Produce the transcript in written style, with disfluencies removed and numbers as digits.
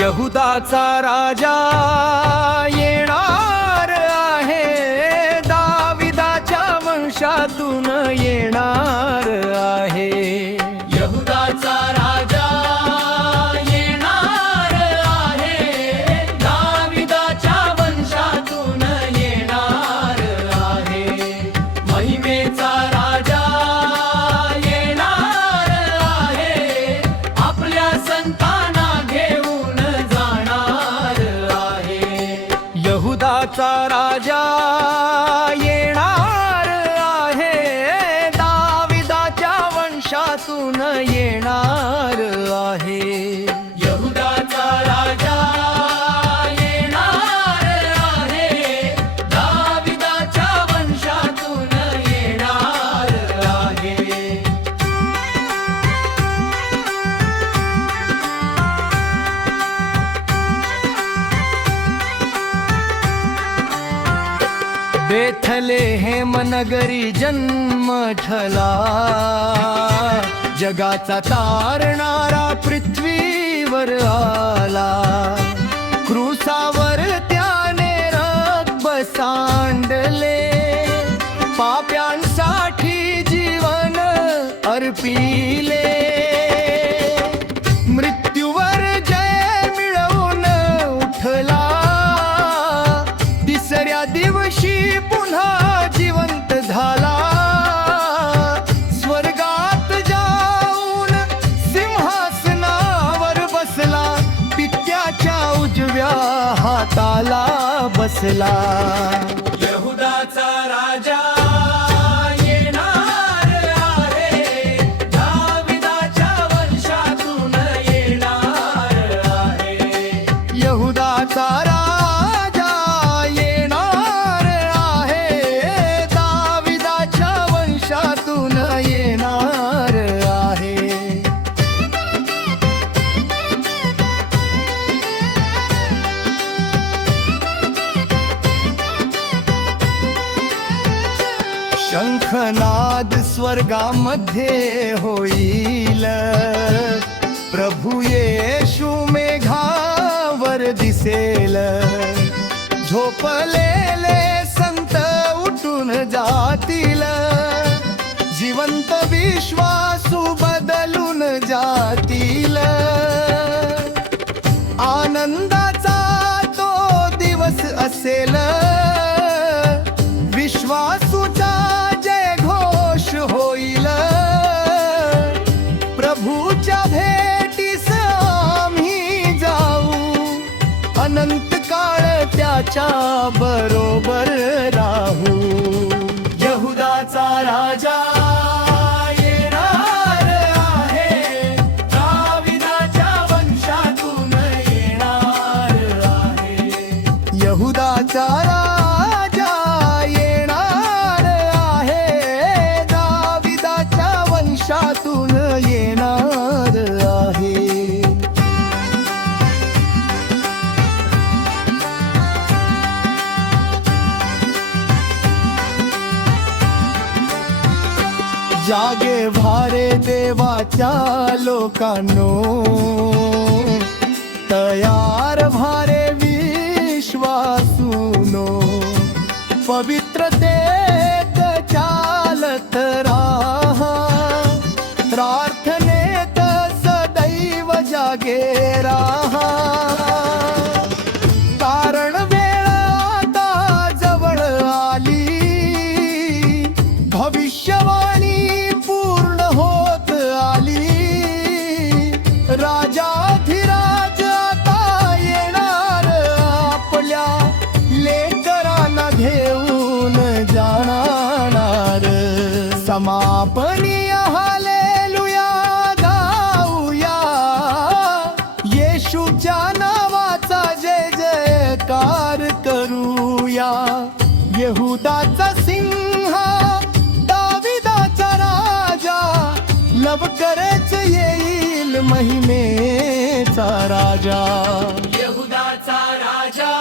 यहुदाचा राजा येणार आहे, दाविदाच्या वंशातून येणार आहे. यहुदाचा राजा येणार आहे, दाविदाच्या वंशातून येणार आहे. महिमेचा राजा येणार आहे, आपल्या संतांना घेऊन जाणार आहे. यहुदाचा राजा येणार आहे, दाविदाच्या वंशातून येणार आहे. यहुदाचा राजा येणार आहे, दाविदाच्या वंशातून येणार आहे. बेथलेहेम नगरी जन्मठला, जगाचा तारणारा पृथ्वीवर आला. क्रूसावर त्याने रक्त सांडले, पाप्यांसाठी जीवन अर्पिले. मृत्यूवर जय मिळवून उठला, तिसऱ्या दिवशी पुन्हा जिवंत झाला. स्वर्गात जाऊन सिंहासनावर बसला, पित्याच्या उजव्या हाताला बसला. यहुदाचा राजा येणार आहे, दाविदाच्या वंशातून येणार आहे. यहुदाचा राजा येणार आहे, दाविदाच्या वंशातून येणार आहे. शंखनाद स्वर्गामध्ये होईल, प्रभू येशू मेघावर दिसेल. झोपलेले संत उठून जातील, जिवंत विश्वासू बदलून जातील. आनंदाचा तो दिवस असेल, विश्वासूचा जय घोष होईल. प्रभूच्या भेटीस आम्ही जाऊ, अनंत काळ त्याच्या बरोबर राहू. यहुदाचा राजा येणार आहे, दाविदाच्या वंशातून येणार आहे. यहुदाचा राजा येणार आहे, दाविदाच्या वंशातून येणार आहे. जागे भारे देवाच्या लोकांनो, तयार भारे विश्वासूनो. पवित्रतेत चालत राहा, प्रार्थनेत सदैव जागे राहा. कारण वेळ आता जवळ आली, भविष्यवाणी पूर्ण होत आली. राजाधिराज आता येणार, आपल्या लेकरांना घेऊन जाणार. समापनी हालेलुया गाऊया, येशूच्या नावाचा जय जयकार करूया. यहुदाचा सिंह, दाविदाचा राजा, लवकरच येईल महिमेचा राजा. यहुदाचा राजा